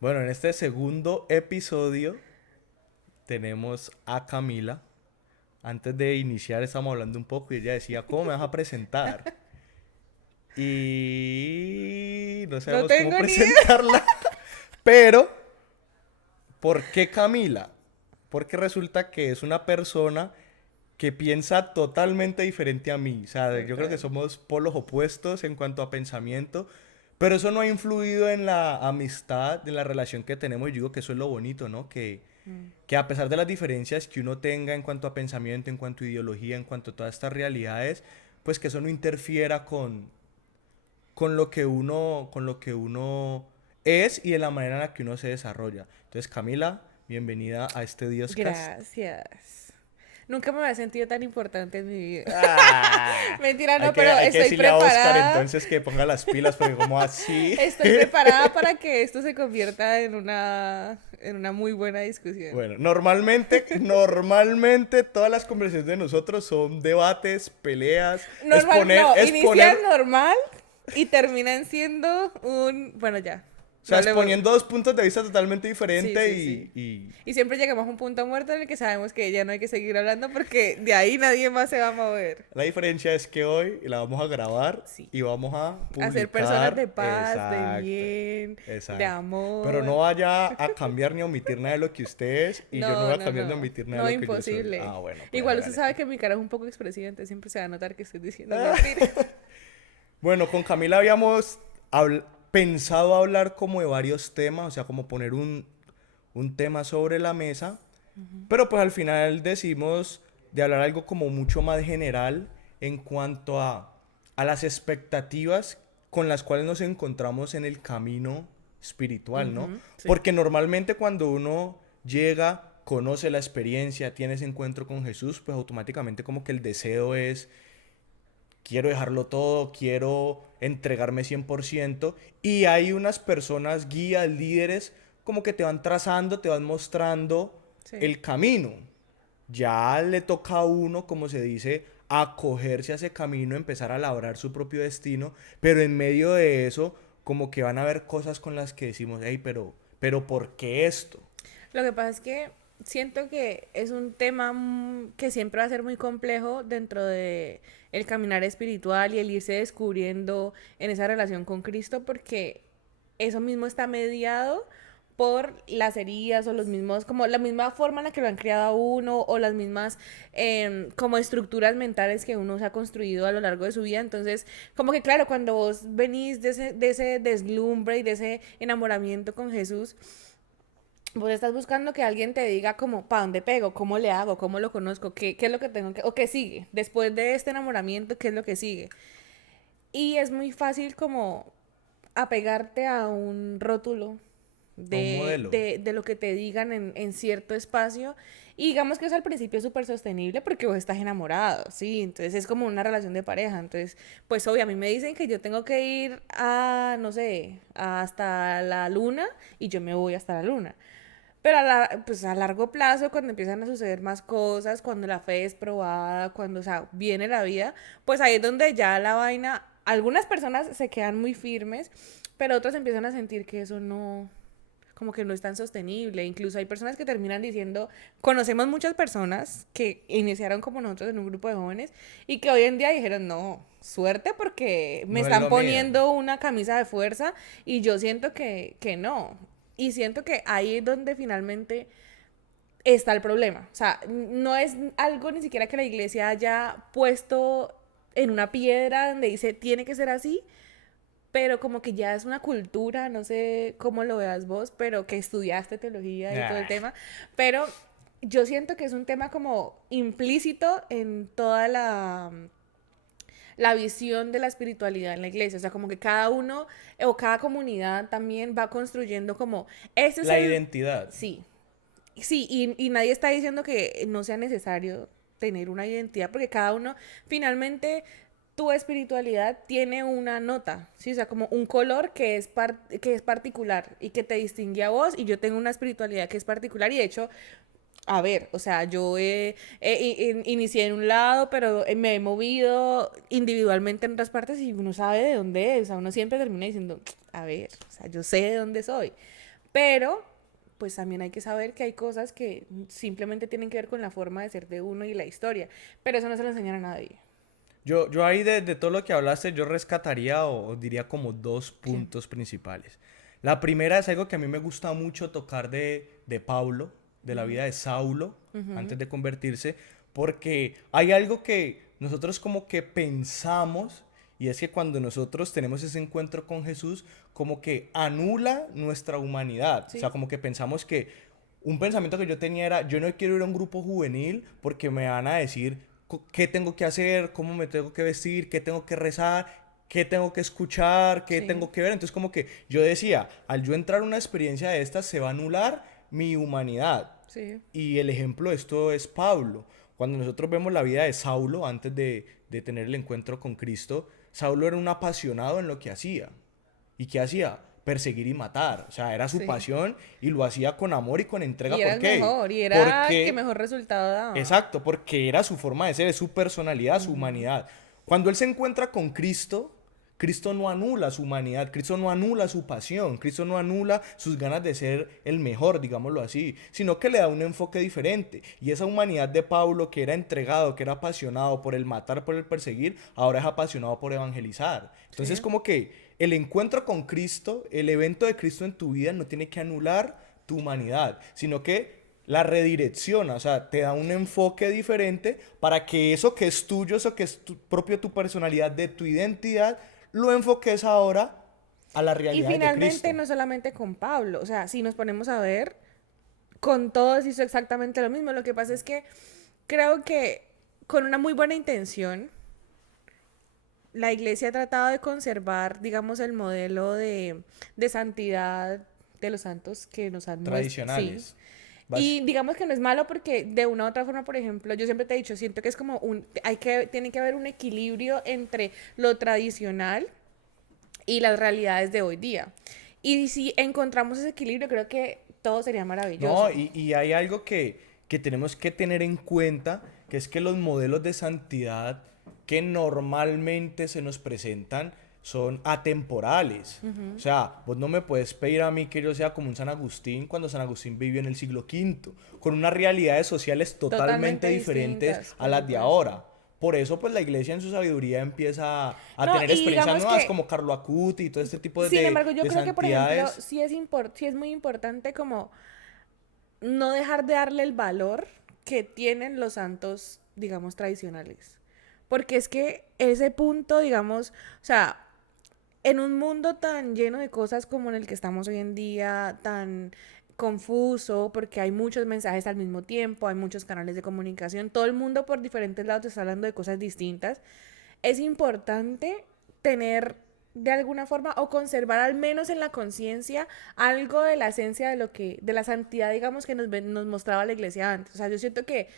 Bueno, en este segundo episodio tenemos a Camila. Antes de iniciar estamos hablando un poco y ella decía, ¿cómo me vas a presentar? Y no No sabemos cómo tengo ni idea. presentarla. Pero, ¿por qué Camila? Porque resulta que es una persona que piensa totalmente diferente a mí. O sea, yo creo que Total. somos polos opuestos en cuanto a pensamiento, pero eso no ha influido en la amistad, en la relación que tenemos. Yo digo que eso es lo bonito, ¿no? Mm. Que a pesar de las diferencias que uno tenga en cuanto a pensamiento, en cuanto a ideología, en cuanto a todas estas realidades, pues que eso no interfiera con lo que uno es y en la manera en la que uno se desarrolla. Entonces, Camila, bienvenida a este Dioscast. Gracias. Nunca me había sentido tan importante en mi vida. Ah, Mentira, no, pero hay que estoy decirle a Oscar preparada. entonces que ponga las pilas, porque como así. Estoy preparada para que esto se convierta en una muy buena discusión. Bueno, normalmente todas las conversaciones de nosotros son debates, peleas, Normal, no, exponer, inician normal y terminan siendo bueno, ya. o No sea, hablemos. exponiendo dos puntos de vista totalmente Sí, diferentes sí, sí. y Y siempre llegamos a un punto muerto en el que sabemos que ya no hay que seguir hablando porque de ahí nadie más se va a mover. la diferencia es que hoy la vamos a grabar Sí. y vamos a A ser personas publicar. de paz, de Exacto, bien, de exacto. Pero no amor. vaya a cambiar ni a omitir nada de lo que usted es y yo no No, voy a no, cambiar ni a no. omitir nada No, de lo que yo soy. imposible. Ah, bueno, pues Igual usted hágale. sabe que mi cara es un poco expresiva, entonces siempre se va a notar que estoy diciendo mentiras. Bueno, con Camila habíamos pensado hablar como de varios temas, o sea, como poner un tema sobre la mesa, pero pues al final decidimos de hablar algo como mucho más general en cuanto a las expectativas con las cuales nos encontramos en el camino espiritual, ¿no? Ujú, sí. Porque normalmente cuando uno llega, conoce la experiencia, tiene ese encuentro con Jesús, pues automáticamente como que el deseo es quiero dejarlo todo, quiero entregarme 100%. Y hay unas personas, guías, líderes, como que te van trazando, te van mostrando Sí. el camino. Ya le toca a uno, como se dice, acogerse a ese camino, empezar a labrar su propio destino, pero en medio de eso, como que van a haber cosas con las que decimos, hey, pero ¿por qué esto? Lo que pasa es que siento que es un tema que siempre va a ser muy complejo dentro de el caminar espiritual y el irse descubriendo en esa relación con Cristo porque eso mismo está mediado por las heridas o los mismos, como la misma forma en la que lo han criado a uno o las mismas como estructuras mentales que uno se ha construido a lo largo de su vida. Entonces, como que claro, cuando vos venís de ese deslumbre y de ese enamoramiento con Jesús, vos estás buscando que alguien te diga como, ¿para dónde pego? ¿Cómo le hago? ¿Cómo lo conozco? ¿Qué es lo que tengo que... o qué sigue? Después de este enamoramiento, ¿qué es lo que sigue? Y es muy fácil como apegarte a un rótulo A un de, modelo. de, de lo que te digan en cierto espacio. Y digamos que eso al principio es súper sostenible porque vos estás enamorado, ¿sí? Entonces es como una relación de pareja. Entonces, pues obvio, a mí me dicen que yo tengo que ir a, no sé, hasta la luna y yo me voy hasta la luna. Pero pues a largo plazo, cuando empiezan a suceder más cosas, cuando la fe es probada, cuando, o sea, viene la vida, pues ahí es donde ya la vaina, algunas personas se quedan muy firmes, pero otras empiezan a sentir que eso no, como que no es tan sostenible. Incluso hay personas que terminan diciendo, conocemos muchas personas que iniciaron como nosotros en un grupo de jóvenes y que hoy en día dijeron, no, suerte porque me No es están lo mío. poniendo una camisa de fuerza y yo siento que no. Y siento que ahí es donde finalmente está el problema. O sea, no es algo ni siquiera que la iglesia haya puesto en una piedra donde dice tiene que ser así, pero como que ya es una cultura, no sé cómo lo veas vos, pero que estudiaste teología y todo el Nah. tema, pero yo siento que es un tema como implícito en toda la visión de la espiritualidad en la iglesia, o sea, como que cada uno o cada comunidad también va construyendo como, ese es La el, identidad. sí, Sí, y nadie está diciendo que no sea necesario tener una identidad, porque cada uno, finalmente, tu espiritualidad tiene una nota, ¿sí? O sea, como un color que es particular y que te distingue a vos, y yo tengo una espiritualidad que es particular, y de hecho, a ver, o sea, yo inicié en un lado, pero me he movido individualmente en otras partes y uno sabe de dónde es, o sea, uno siempre termina diciendo, a ver, o sea, yo sé de dónde soy, pero pues también hay que saber que hay cosas que simplemente tienen que ver con la forma de ser de uno y la historia, pero eso no se lo enseñan a nadie. Yo ahí de todo lo que hablaste, yo rescataría o diría como dos ¿Qué? puntos principales. La primera es algo que a mí me gusta mucho tocar de Pablo, de la vida de Saulo, Ujú. antes de convertirse, porque hay algo que nosotros como que pensamos, y es que cuando nosotros tenemos ese encuentro con Jesús, como que anula nuestra humanidad. O sea, Sí, como que pensamos que un pensamiento que yo tenía era, yo no quiero ir a un grupo juvenil porque me van a decir qué tengo que hacer, cómo me tengo que vestir, qué tengo que rezar, qué tengo que escuchar, qué sí, tengo que ver. Entonces como que yo decía, al yo entrar a una experiencia de estas se va a anular mi humanidad. sí. Y el ejemplo de esto es Pablo. Cuando nosotros vemos la vida de Saulo antes de tener el encuentro con Cristo, Saulo era un apasionado en lo que hacía. ¿Y qué hacía? Perseguir y matar. O sea, era su Sí. pasión y lo hacía con amor y con entrega. Y era ¿Por el qué? mejor, y era el que Porque, mejor resultado daba. exacto, porque era su forma de ser, es su personalidad, su Ujú. humanidad. Cuando él se encuentra con Cristo, Cristo no anula su humanidad, Cristo no anula su pasión, Cristo no anula sus ganas de ser el mejor, digámoslo así, sino que le da un enfoque diferente. Y esa humanidad de Pablo, que era entregado, que era apasionado por el matar, por el perseguir, ahora es apasionado por evangelizar. Entonces, Sí. como que el encuentro con Cristo, el evento de Cristo en tu vida no tiene que anular tu humanidad, sino que la redirecciona, o sea, te da un enfoque diferente para que eso que es tuyo, eso que es propio de tu personalidad, de tu identidad, lo enfoques ahora a las Y realidades de finalmente Cristo. no solamente con Pablo, o sea, si nos ponemos a ver, con todos hizo exactamente lo mismo. Lo que pasa es que creo que con una muy buena intención, la iglesia ha tratado de conservar, digamos, el modelo de santidad de los santos que nos han muestrado. Sí. Tradicionales. Y Vas- digamos que no es malo porque de una u otra forma, por ejemplo, yo siempre te he dicho, siento que es como tiene que haber un equilibrio entre lo tradicional y las realidades de hoy día. Y si encontramos ese equilibrio, creo que todo sería No, maravilloso. y hay algo que tenemos que tener en cuenta, que es que los modelos de santidad que normalmente se nos presentan son atemporales. O sea, vos no me puedes pedir a mí que yo sea como un San Agustín cuando San Agustín vivió en el siglo V, con unas realidades sociales totalmente Totalmente diferentes distintas, a por las de supuesto. ahora. Por eso, pues la iglesia en su sabiduría empieza a No, tener y experiencias digamos nuevas que, como Carlo Acuti y todo este tipo sin embargo, yo de creo que, por ejemplo, santidades. sí es muy importante como no dejar de darle el valor que tienen los santos, digamos, tradicionales. Porque es que ese punto, digamos, o sea, en un mundo tan lleno de cosas como en el que estamos hoy en día, tan confuso, porque hay muchos mensajes al mismo tiempo, hay muchos canales de comunicación, todo el mundo por diferentes lados está hablando de cosas distintas, es importante tener de alguna forma o conservar al menos en la conciencia algo de la esencia de lo que de la santidad digamos que nos mostraba la iglesia antes. O sea, yo siento que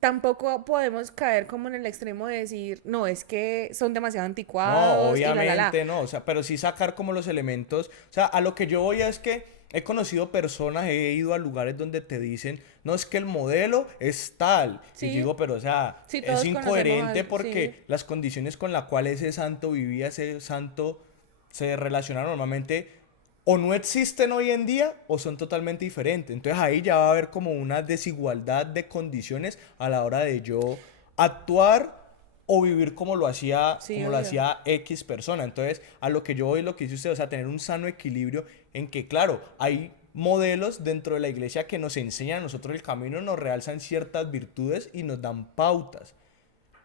tampoco podemos caer como en el extremo de decir, no, es que son demasiado No, anticuados y la. obviamente no, o sea, pero sí sacar como los elementos, o sea, a lo que yo voy es que he conocido personas, he ido a lugares donde te dicen, no es que el modelo es tal, y yo Sí, digo, pero o sea, sí, es todos conocemos incoherente algo, sí. porque las condiciones con las cuales ese santo vivía, ese santo se relaciona normalmente o no existen hoy en día o son totalmente diferentes. Entonces ahí ya va a haber como una desigualdad de condiciones a la hora de yo actuar o vivir Sí, como lo obvio. hacía X persona. Entonces, a lo que yo voy, lo que dice usted, o sea, tener un sano equilibrio en que, claro, hay modelos dentro de la iglesia que nos enseñan a nosotros el camino, nos realzan ciertas virtudes y nos dan pautas.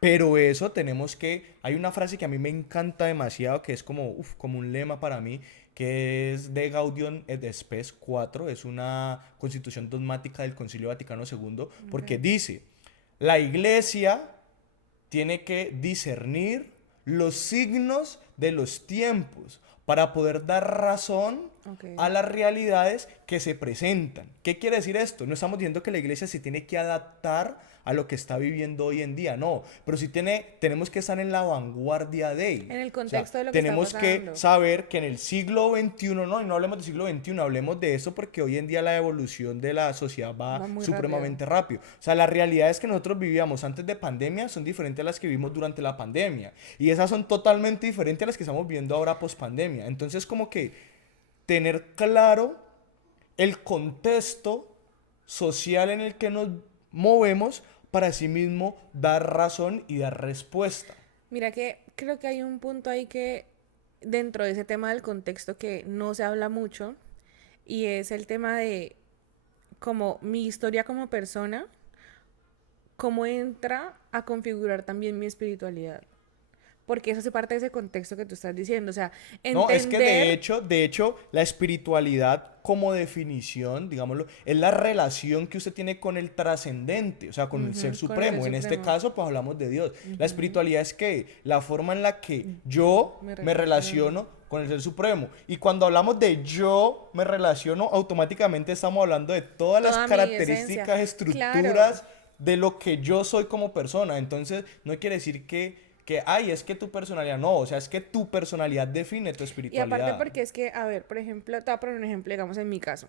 Pero eso tenemos que, hay una frase que a mí me encanta demasiado, que es como, uf, como un lema para mí, que es de Gaudium et Spes 4, es una constitución dogmática del Concilio Vaticano II, porque Okay. dice, la iglesia tiene que discernir los signos de los tiempos para poder dar razón Ok. a las realidades que se presentan. ¿Qué quiere decir esto? No estamos diciendo que la iglesia se tiene que adaptar a lo que está viviendo hoy en día, no, pero sí tenemos que estar en la vanguardia de. En el O sea, contexto de lo que está tenemos que pasando. saber que en el siglo XXI, no, y no hablemos del siglo XXI, hablemos de eso porque hoy en día la evolución de la sociedad va Va muy rápido. supremamente rápido. O sea, las realidades que nosotros vivíamos antes de pandemia son diferentes a las que vivimos durante la pandemia. Y esas son totalmente diferentes a las que estamos viendo ahora post pandemia. Entonces, como que tener claro el contexto social en el que nos movemos para sí mismo dar razón y dar respuesta. Mira que creo que hay un punto ahí que dentro de ese tema del contexto que no se habla mucho y es el tema de como mi historia como persona, cómo entra a configurar también mi espiritualidad. Porque eso hace parte de ese contexto que tú estás diciendo. O sea, No, es que de entender. hecho, de hecho, la espiritualidad como definición, digámoslo, es la relación que usted tiene con el trascendente, o sea, con el ser Ujú, con el ser supremo. En este supremo. caso, pues hablamos de Dios. La Ujú, espiritualidad es que la forma en la que yo me me relaciono. relaciono con el ser supremo. Y cuando hablamos de yo me relaciono, automáticamente estamos hablando de todas las Toda mi esencia. características, Claro. estructuras de lo que yo soy como persona. Entonces, no quiere decir ay, es que tu personalidad, no, o sea, es que tu personalidad define tu Y aparte espiritualidad. porque es que, a ver, por ejemplo, te voy a poner un ejemplo, digamos, en mi caso.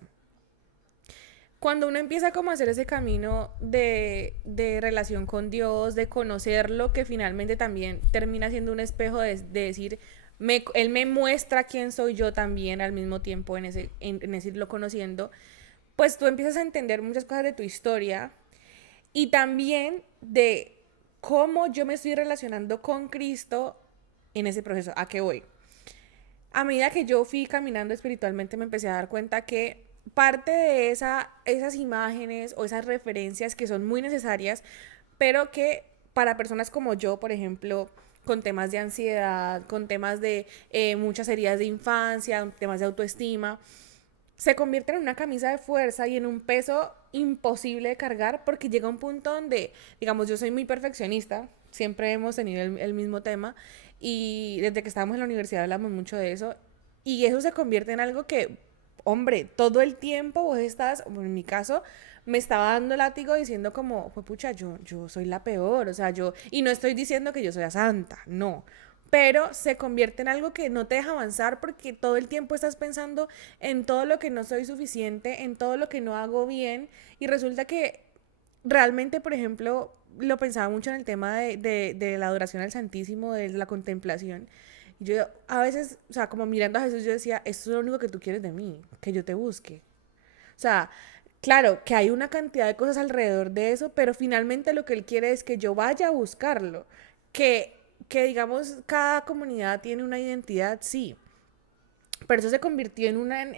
Cuando uno empieza como a hacer ese camino de relación con Dios, de conocerlo, que finalmente también termina siendo un espejo de decir, Él me muestra quién soy yo también al mismo tiempo en ese irlo conociendo, pues tú empiezas a entender muchas cosas de tu historia y también de cómo yo me estoy relacionando con Cristo en ese proceso. ¿A qué voy? A medida que yo fui caminando espiritualmente me empecé a dar cuenta que parte de esas imágenes o esas referencias que son muy necesarias, pero que para personas como yo, por ejemplo, con temas de ansiedad, con temas de muchas heridas de infancia, temas de autoestima, se convierten en una camisa de fuerza y en un peso imposible de cargar porque llega un punto donde, digamos, yo soy muy perfeccionista, siempre hemos tenido el mismo tema y desde que estábamos en la universidad hablamos mucho de eso y eso se convierte en algo que, hombre, todo el tiempo vos estás, en mi caso, me estaba dando látigo diciendo como, pues pucha, yo soy la peor, o sea, y no estoy diciendo que yo soy la santa, no, pero se convierte en algo que no te deja avanzar porque todo el tiempo estás pensando en todo lo que no soy suficiente, en todo lo que no hago bien y resulta que realmente, por ejemplo, lo pensaba mucho en el tema de la adoración al Santísimo, de la contemplación. Yo a veces, o sea, como mirando a Jesús, yo decía, esto es lo único que tú quieres de mí, que yo te busque. O sea, claro, que hay una cantidad de cosas alrededor de eso, pero finalmente lo que él quiere es que yo vaya a buscarlo. Que, que digamos, cada comunidad tiene una identidad, sí, pero eso se convirtió en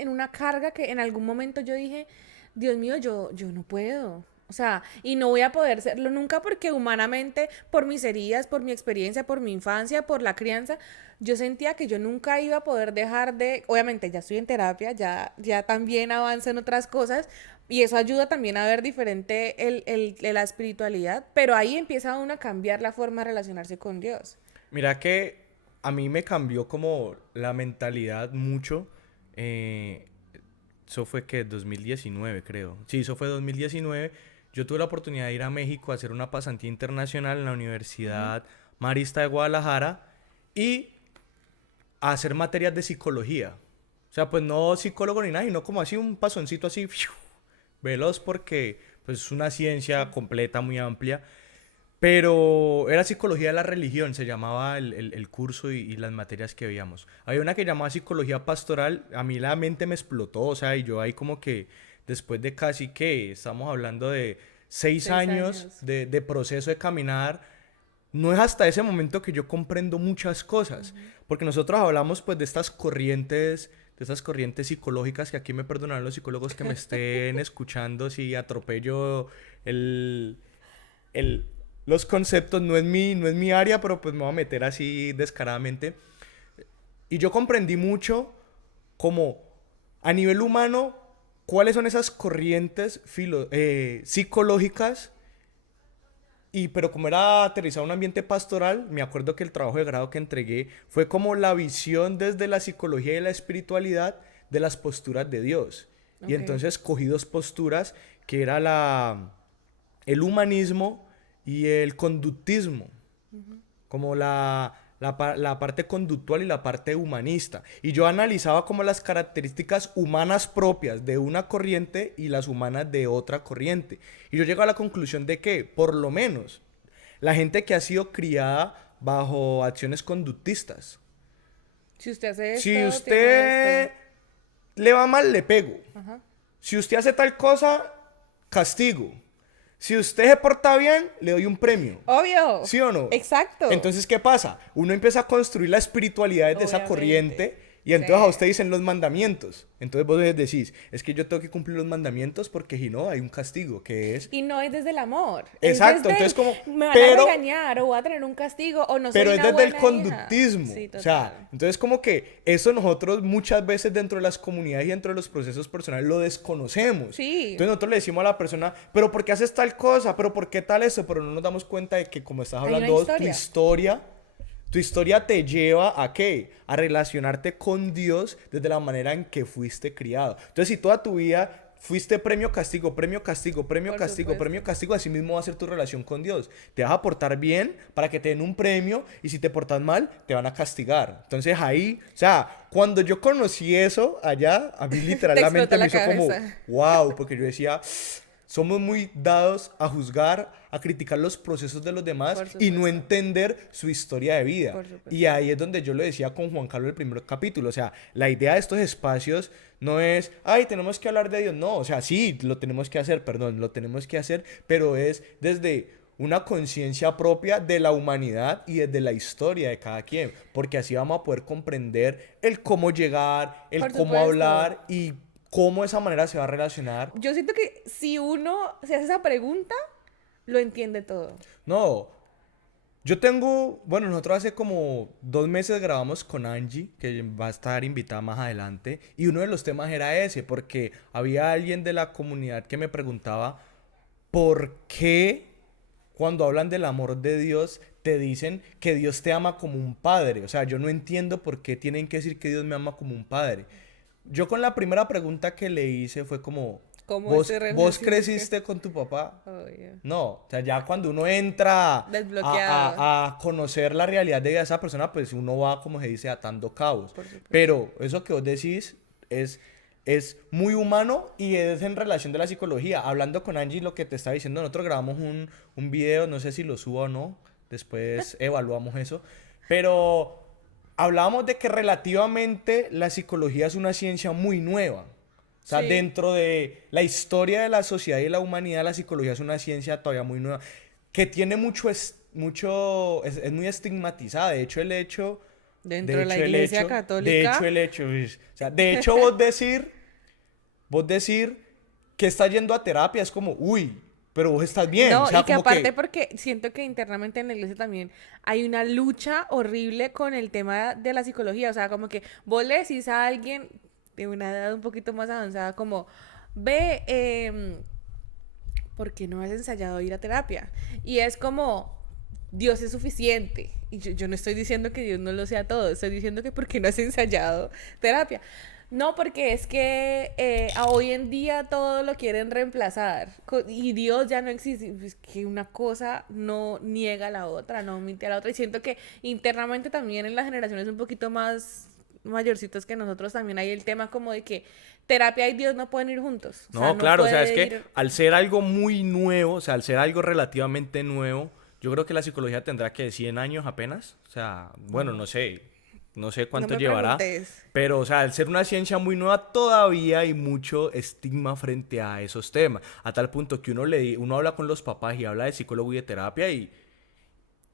una carga que en algún momento yo dije, Dios mío, yo no puedo. O sea, y no voy a poder serlo nunca porque humanamente, por mis heridas, por mi experiencia, por mi infancia, por la crianza, yo sentía que yo nunca iba a poder dejar de, obviamente ya estoy en terapia, ya también avanzo en otras cosas y eso ayuda también a ver diferente la espiritualidad, pero ahí empieza uno a cambiar la forma de relacionarse con Dios. Mira que a mí me cambió como la mentalidad mucho. Eso fue que 2019, creo. Sí, eso fue 2019. Yo tuve la oportunidad de ir a México a hacer una pasantía internacional en la Ujú. Universidad Marista de Guadalajara y a hacer materias de psicología. O sea, pues no psicólogo ni nada, sino como así un pasoncito así, veloz porque pues es una ciencia completa, muy amplia. Pero era psicología de la religión, se llamaba el curso y las materias que veíamos. Había una que llamaba psicología pastoral, a mí la mente me explotó, o sea, y yo ahí como que después de casi que, estamos hablando de 6 años 6 años. de proceso de caminar, no es hasta ese momento que yo comprendo muchas cosas, Ujú. porque nosotros hablamos pues de estas corrientes psicológicas, que aquí me perdonarán los psicólogos que me estén escuchando si atropello el, el, los conceptos, no es mi área, pero pues me voy a meter así descaradamente. Y yo comprendí mucho como a nivel humano cuáles son esas corrientes psicológicas pero como era aterrizado en un ambiente pastoral, me acuerdo que el trabajo de grado que entregué fue como la visión desde la psicología y la espiritualidad de las posturas de Dios. Y Ok. entonces cogí dos posturas que era el humanismo y el conductismo, como la parte conductual y la parte humanista. Y yo analizaba como las características humanas propias de una corriente y las humanas de otra corriente. Y yo llego a la conclusión de que, por lo menos, la gente que ha sido criada bajo acciones conductistas. Si usted hace Si esto, tiene usted esto. le va mal, le pego. Ajá. Si usted hace tal cosa, castigo. Si usted se porta bien, le doy un premio. Obvio. ¿Sí o no? Exacto. Entonces, ¿qué pasa? Uno empieza a construir la espiritualidad de esa Obviamente. corriente y entonces a Sí. usted dicen los mandamientos. Entonces vos decís, es que yo tengo que cumplir los mandamientos porque si no hay un castigo, que es... Y no es desde el amor. Exacto, es desde entonces como... me van Pero, a regañar o voy a tener un castigo o no soy pero es una desde el buena conductismo. hija. Sí, O sea, total. entonces como que eso nosotros muchas veces dentro de las comunidades y dentro de los procesos personales lo desconocemos. Sí. Entonces nosotros le decimos a la persona, pero ¿por qué haces tal cosa? ¿Pero por qué tal eso? Pero no nos damos cuenta de que como estás Hay una hablando vos, historia. tu historia te lleva a ¿qué? A relacionarte con Dios desde la manera en que fuiste criado. Entonces, si toda tu vida fuiste premio, castigo, premio, castigo, premio, Por castigo, supuesto. premio, castigo, así mismo va a ser tu relación con Dios. Te vas a portar bien para que te den un premio y si te portas mal, te van a castigar. Entonces, ahí, o sea, cuando yo conocí eso allá, a mí Te literalmente explota me la hizo como, cabeza. wow, porque yo decía... Somos muy dados a juzgar, a criticar los procesos de los demás Por y no supuesto. entender su historia de vida. Por supuesto. Y ahí es donde yo lo decía con Juan Carlos el primer capítulo. O sea, la idea de estos espacios no es, ay, tenemos que hablar de Dios. No, o sea, sí, lo tenemos que hacer, perdón, lo tenemos que hacer, pero es desde una conciencia propia de la humanidad y desde la historia de cada quien. Porque así vamos a poder comprender el cómo llegar, el Por cómo supuesto. hablar y cómo esa manera se va a relacionar. Yo siento que si uno se hace esa pregunta, lo entiende todo. No, yo tengo, bueno, nosotros hace como 2 meses grabamos con Angie, que va a estar invitada más adelante, y uno de los temas era ese, porque había alguien de la comunidad que me preguntaba por qué cuando hablan del amor de Dios te dicen que Dios te ama como un padre. O sea, yo no entiendo por qué tienen que decir que Dios me ama como un padre. Yo con la primera pregunta que le hice fue como, ¿Cómo ¿vos, se vos relaciona? creciste con tu papá? Obvio. No, o sea, ya cuando uno entra Desbloqueado. a conocer la realidad de esa persona, pues uno va, como se dice, atando cabos. Por supuesto. Pero eso que vos decís es muy humano y es en relación de la psicología. Hablando con Angie, lo que te estaba diciendo, nosotros grabamos un video, no sé si lo subo o no, después evaluamos eso, pero hablábamos de que relativamente la psicología es una ciencia muy nueva. O sea, Sí. dentro de la historia de la sociedad y la humanidad, la psicología es una ciencia todavía muy nueva, que tiene es muy estigmatizada. De hecho, el hecho, Dentro de la Iglesia Católica. de hecho, el hecho, o sea, de hecho, vos decir que estás yendo a terapia es como, uy, pero vos estás bien. No, O sea, y que como aparte que, porque siento que internamente en la iglesia también hay una lucha horrible con el tema de la psicología. O sea, como que vos le decís a alguien de una edad un poquito más avanzada como, ve, ¿por qué no has ensayado ir a terapia? Y es como, Dios es suficiente. Y yo no estoy diciendo que Dios no lo sea todo, estoy diciendo que ¿por qué no has ensayado terapia? No, porque es que hoy en día todo lo quieren reemplazar y Dios ya no existe. Pues que una cosa no niega a la otra, no omite a la otra. Y siento que internamente también en las generaciones un poquito más mayorcitos que nosotros también hay el tema como de que terapia y Dios no pueden ir juntos. O sea, no, no claro, o sea, es puede que ir... al ser algo muy nuevo, o sea, al ser algo relativamente nuevo, yo creo que la psicología tendrá que 100 años apenas. O sea, bueno, no sé No cuánto me llevará. preguntes. Pero, o sea, al ser una ciencia muy nueva, todavía hay mucho estigma frente a esos temas. A tal punto que uno habla con los papás y habla de psicólogo y de terapia y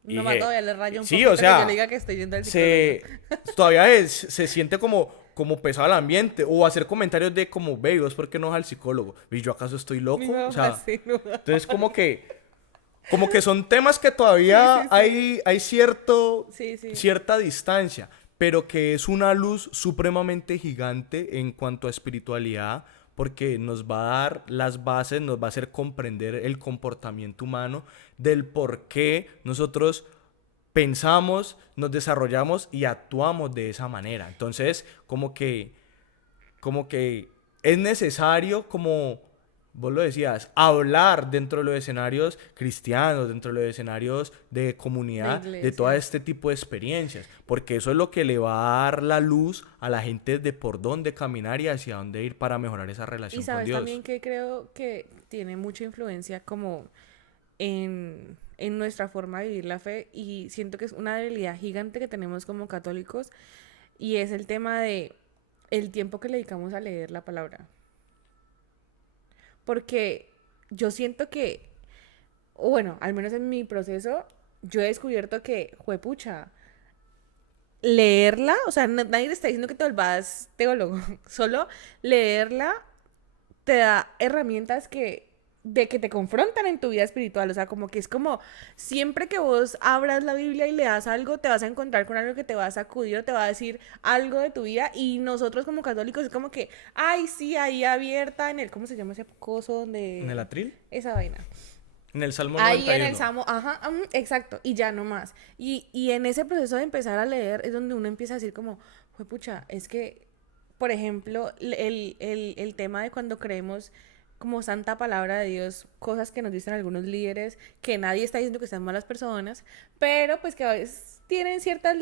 Nomás todavía le rayo un sí, poquito o sea, que yo le diga que estoy yendo al psicólogo. todavía se siente como pesado el ambiente. O hacer comentarios de como, ve, ¿vos por qué no vas al psicólogo? ¿Y yo acaso estoy loco? Mi O mamá sea, sí, no. entonces como que son temas que todavía Sí, sí, sí. hay Sí, sí. cierta distancia, pero que es una luz supremamente gigante en cuanto a espiritualidad, porque nos va a dar las bases, nos va a hacer comprender el comportamiento humano, del por qué nosotros pensamos, nos desarrollamos y actuamos de esa manera. Entonces, como que como que es necesario, como vos lo decías, hablar dentro de los escenarios cristianos, dentro de los escenarios de comunidad, de todo este tipo de experiencias, porque eso es lo que le va a dar la luz a la gente de por dónde caminar y hacia dónde ir para mejorar esa relación Y con sabes Dios. también que creo que tiene mucha influencia como en nuestra forma de vivir la fe, y siento que es una debilidad gigante que tenemos como católicos, y es el tema de el tiempo que le dedicamos a leer la palabra. Porque yo siento que, o bueno, al menos en mi proceso, yo he descubierto que, juepucha, leerla, o sea, nadie te está diciendo que te vuelvas teólogo, solo leerla te da herramientas de que te confrontan en tu vida espiritual, o sea, como que es como, siempre que vos abras la Biblia y leas algo, te vas a encontrar con algo que te va a sacudir o te va a decir algo de tu vida, y nosotros como católicos es como que, ay, sí, ahí abierta en el, ¿cómo se llama ese coso donde? ¿En el atril? Esa vaina. En el Salmo Ahí 91. en el Salmo, ajá, exacto, y ya no más. Y en ese proceso de empezar a leer es donde uno empieza a decir como, pucha, es que, por ejemplo, el tema de cuando creemos como santa palabra de Dios, cosas que nos dicen algunos líderes, que nadie está diciendo que sean malas personas, pero pues que a veces tienen ciertas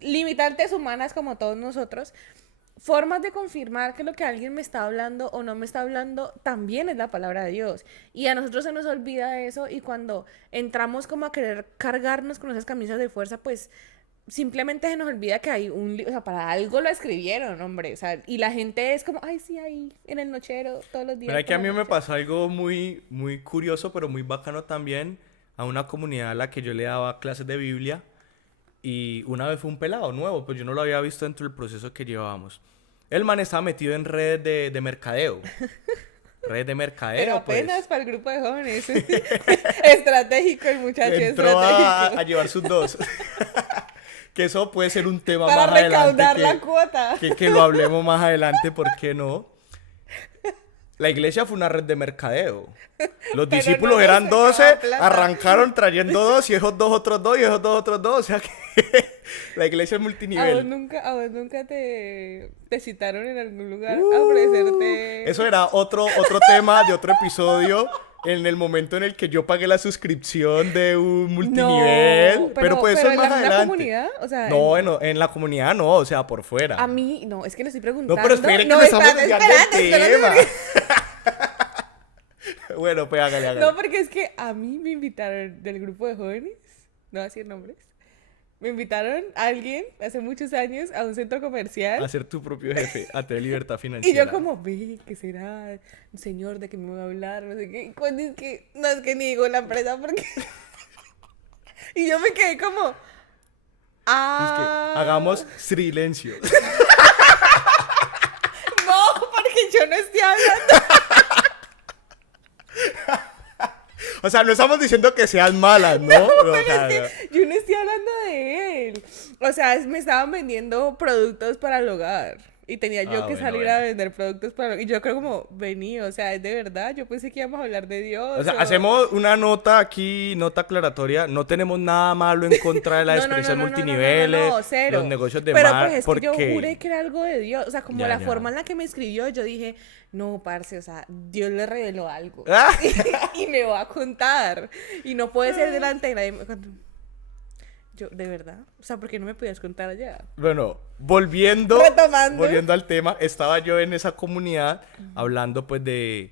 limitantes humanas como todos nosotros. Formas de confirmar que lo que alguien me está hablando o no me está hablando también es la palabra de Dios. Y a nosotros se nos olvida eso, y cuando entramos como a querer cargarnos con esas camisas de fuerza, pues simplemente se nos olvida que hay un libro, o sea, para algo lo escribieron, hombre, o sea, y la gente es como, ay, sí, ahí en el nochero todos los días. Mira que a mí me pasó algo muy, muy curioso, pero muy bacano también, a una comunidad a la que yo le daba clases de Biblia, y una vez fue un pelado nuevo, pues yo no lo había visto dentro del proceso que llevábamos. El man estaba metido en redes de mercadeo. Redes de mercadeo, pero apenas pues. para el grupo de jóvenes. Estratégico el muchacho, Entró estratégico. a llevar sus dos. Que eso puede ser un tema Para más adelante. recaudar la cuota. Que lo hablemos más adelante, ¿por qué no? La iglesia fue una red de mercadeo. Los Pero discípulos no nos eran sacaba 12, plata. arrancaron trayendo dos, y esos dos otros dos, y esos dos otros dos. O sea que la iglesia es multinivel. A vos nunca te citaron en algún lugar a ofrecerte? Eso era otro tema de otro episodio, en el momento en el que yo pagué la suscripción de un multinivel. No, pero pues eso es en más la misma adelante. comunidad, o sea, No, en la comunidad no, o sea, por fuera. a mí, no, es que le estoy preguntando. No, pero espere que No, nos estamos espérate, desviando del espérate, tema. Bueno, pues hágale. No, porque es que a mí me invitaron del grupo de jóvenes, no voy a decir nombres, me invitaron a alguien hace muchos años a un centro comercial. A ser tu propio jefe, a tener libertad Y financiera. yo como, ve, ¿qué será? Un señor de que me va a hablar, no sé qué. Y cuando es que, no, es que ni digo la empresa porque... Y yo me quedé como... Es Ah... que hagamos silencio. No, porque yo no estoy hablando... O sea, no estamos diciendo que sean malas, ¿no? Pero O sea, es que yo no estoy hablando de él. O sea, me estaban vendiendo productos para el hogar. Y tenía yo que bueno, salir bueno. a vender productos para el hogar. Y yo creo como, vení, o sea, es de verdad. Yo pensé que íbamos a hablar de Dios. O sea, hacemos una nota aquí, nota aclaratoria. No tenemos nada malo en contra de las experiencias multiniveles, cero. los negocios de Pero mar, pues es porque... que yo juré que era algo de Dios. O sea, como Ya, la ya. forma en la que me escribió, yo dije, no, parce, o sea, Dios le reveló algo. Ah. Y me va a contar. Y no puede ser delante de nadie. Yo, de verdad. O sea, ¿por qué no me podías contar allá? Bueno, volviendo al tema, estaba yo en esa comunidad hablando pues de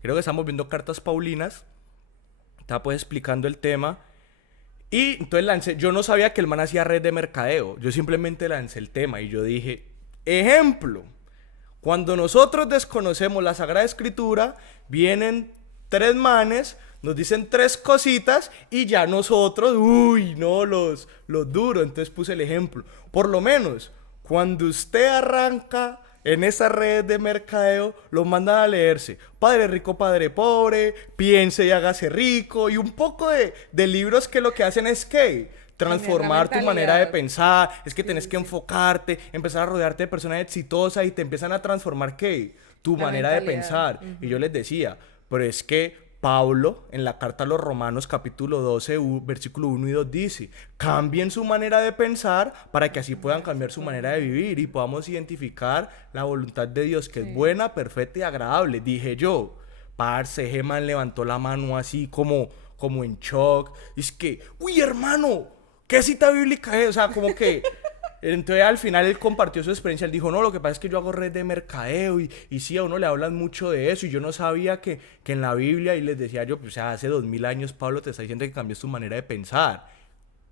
creo que estamos viendo cartas paulinas, estaba pues explicando el tema, y entonces lancé, yo no sabía que el man hacía red de mercadeo, yo simplemente lancé el tema y yo dije, ejemplo, cuando nosotros desconocemos la Sagrada Escritura, vienen 3 manes, nos dicen 3 cositas y ya nosotros, uy, no, los duros. Entonces puse el ejemplo. Por lo menos, cuando usted arranca en esa red de mercadeo, lo mandan a leerse Padre Rico, Padre Pobre, Piense y Hágase Rico, y un poco de libros que lo que hacen es que transformar tu manera de pensar, es que tenés que enfocarte, empezar a rodearte de personas exitosas y te empiezan a transformar, ¿qué? Tu La manera de mentalidad. pensar. Y yo les decía, pero es que Pablo, en la carta a los Romanos, capítulo 12, versículo 1 y 2, dice: cambien su manera de pensar para que así puedan cambiar su manera de vivir y podamos identificar la voluntad de Dios, que es Sí. buena, perfecta y agradable. Dije yo, parce, Geman levantó la mano así como en shock. Y es que, uy, hermano, ¿qué cita bíblica es? O sea, como que entonces al final él compartió su experiencia, él dijo, no, lo que pasa es que yo hago red de mercadeo y sí, a uno le hablan mucho de eso y yo no sabía que en la Biblia, y les decía yo, pues o sea, hace 2000 años Pablo te está diciendo que cambies tu manera de pensar,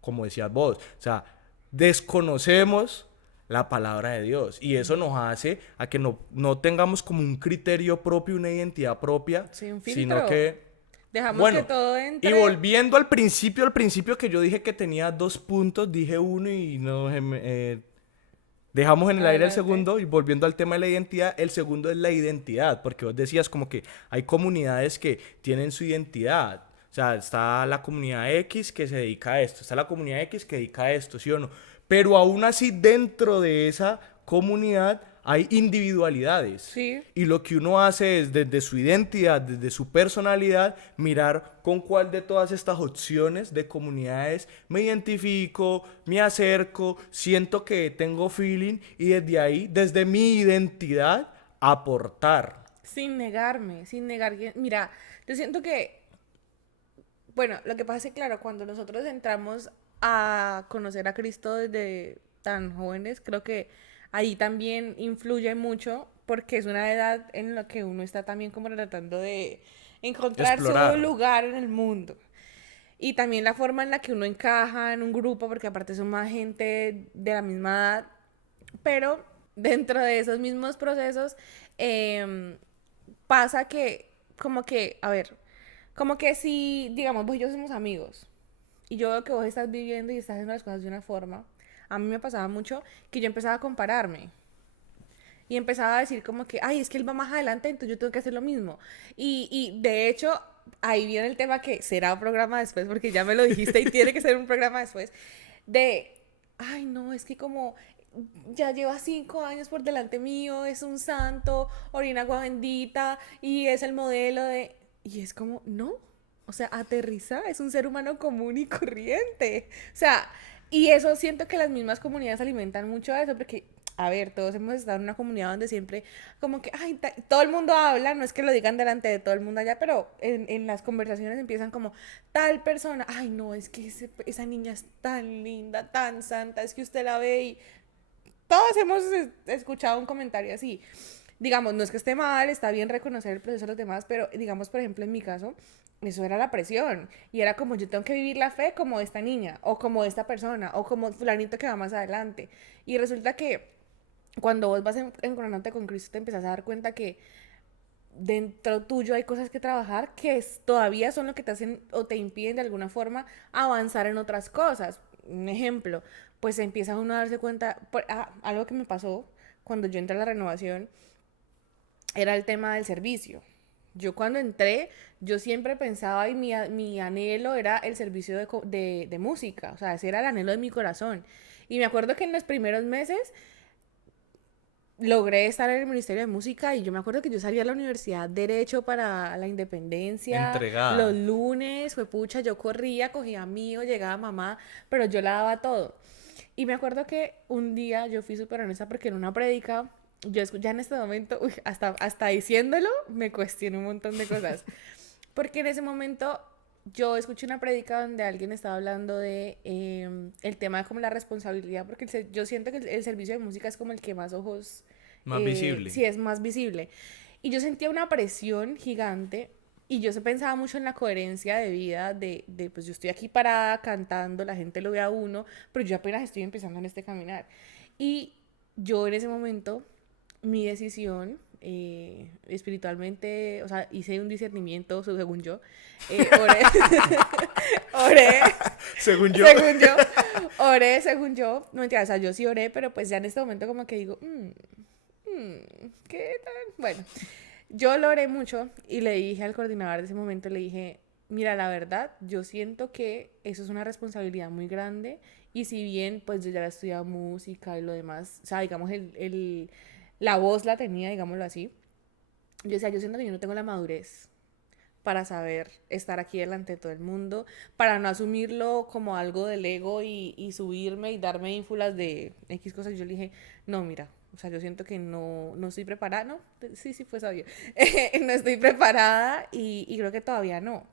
como decías vos, o sea, desconocemos la palabra de Dios y eso nos hace a que no tengamos como un criterio propio, una identidad propia, Sí, un sino filtro. que Dejamos que bueno, todo y entre. volviendo al principio que yo dije que tenía 2 puntos, dije uno y no dejamos en el aire el Adelante. segundo y volviendo al tema de la identidad, el segundo es la identidad, porque vos decías como que hay comunidades que tienen su identidad. O sea, está la comunidad X que se dedica a esto, está la comunidad X que dedica a esto, ¿sí o no? Pero aún así dentro de esa comunidad hay individualidades. Sí. Y lo que uno hace es desde su identidad, desde su personalidad, mirar con cuál de todas estas opciones de comunidades me identifico, me acerco, siento que tengo feeling y desde ahí, desde mi identidad, aportar. Sin negarme, sin negar que. Mira, yo siento que. Bueno, lo que pasa es que, claro, cuando nosotros entramos a conocer a Cristo desde tan jóvenes, creo que ahí también influye mucho porque es una edad en la que uno está también como tratando de encontrar su Explorar. lugar en el mundo. Y también la forma en la que uno encaja en un grupo, porque aparte son más gente de la misma edad, pero dentro de esos mismos procesos eh, pasa que, como que, a ver, como que si, digamos, vos y yo somos amigos, y yo veo que vos estás viviendo y estás haciendo las cosas de una forma, a mí me pasaba mucho que yo empezaba a compararme. Y empezaba a decir como que, ay, es que él va más adelante, entonces yo tengo que hacer lo mismo. Y de hecho, ahí viene el tema que será un programa después, porque ya me lo dijiste y tiene que ser un programa después, de, ay, no, es que como ya lleva 5 años por delante mío, es un santo, orina agua bendita y es el modelo de... Y es como, no, o sea, aterriza, es un ser humano común y corriente. O sea, y eso siento que las mismas comunidades alimentan mucho a eso, porque, a ver, todos hemos estado en una comunidad donde siempre, como que, ay, todo el mundo habla, no es que lo digan delante de todo el mundo allá, pero en las conversaciones empiezan como, tal persona, ay, no, es que esa niña es tan linda, tan santa, es que usted la ve y todos hemos escuchado un comentario así. Digamos, no es que esté mal, está bien reconocer el proceso de los demás, pero digamos, por ejemplo, en mi caso, eso era la presión. Y era como, yo tengo que vivir la fe como esta niña, o como esta persona, o como fulanito que va más adelante. Y resulta que cuando vos vas encontrándote con Cristo, te empezás a dar cuenta que dentro tuyo hay cosas que trabajar que todavía son lo que te hacen o te impiden de alguna forma avanzar en otras cosas. Un ejemplo, pues empieza uno a darse cuenta, algo que me pasó cuando yo entré a la renovación era el tema del servicio. Yo cuando entré, yo siempre pensaba y mi anhelo era el servicio de música, o sea, ese era el anhelo de mi corazón. Y me acuerdo que en los primeros meses logré estar en el Ministerio de Música y yo me acuerdo que yo salía a la universidad derecho para la independencia, los Entregada. lunes, fue pucha, yo corría, cogía amigos, llegaba mamá, pero yo la daba todo. Y me acuerdo que un día yo fui súper honesta porque en una prédica, ya en este momento, uy, hasta diciéndolo, me cuestiono un montón de cosas. Porque en ese momento yo escuché una prédica donde alguien estaba hablando de el tema de como la responsabilidad, porque yo siento que el servicio de música es como el que más ojos, Más visible. sí es más visible. Y yo sentía una presión gigante y yo se pensaba mucho en la coherencia de vida, pues yo estoy aquí parada cantando, la gente lo ve a uno, pero yo apenas estoy empezando en este caminar. Y yo en ese momento, mi decisión espiritualmente, o sea, hice un discernimiento, según yo, oré, oré, Según yo. según yo, oré, según yo, no mentira, o sea, yo sí oré, pero pues ya en este momento como que digo, ¿qué tal? Bueno, yo lo oré mucho y le dije al coordinador de ese momento, le dije, mira, la verdad, yo siento que eso es una responsabilidad muy grande y si bien pues yo ya había estudiado música y lo demás, o sea, digamos, la voz la tenía, digámoslo así, yo decía, yo siento que yo no tengo la madurez para saber estar aquí delante de todo el mundo, para no asumirlo como algo del ego y subirme y darme ínfulas de X cosas. Yo le dije, no, mira, o sea, yo siento que no estoy preparada, ¿no? Sí, fue sabio. No estoy preparada y creo que todavía no.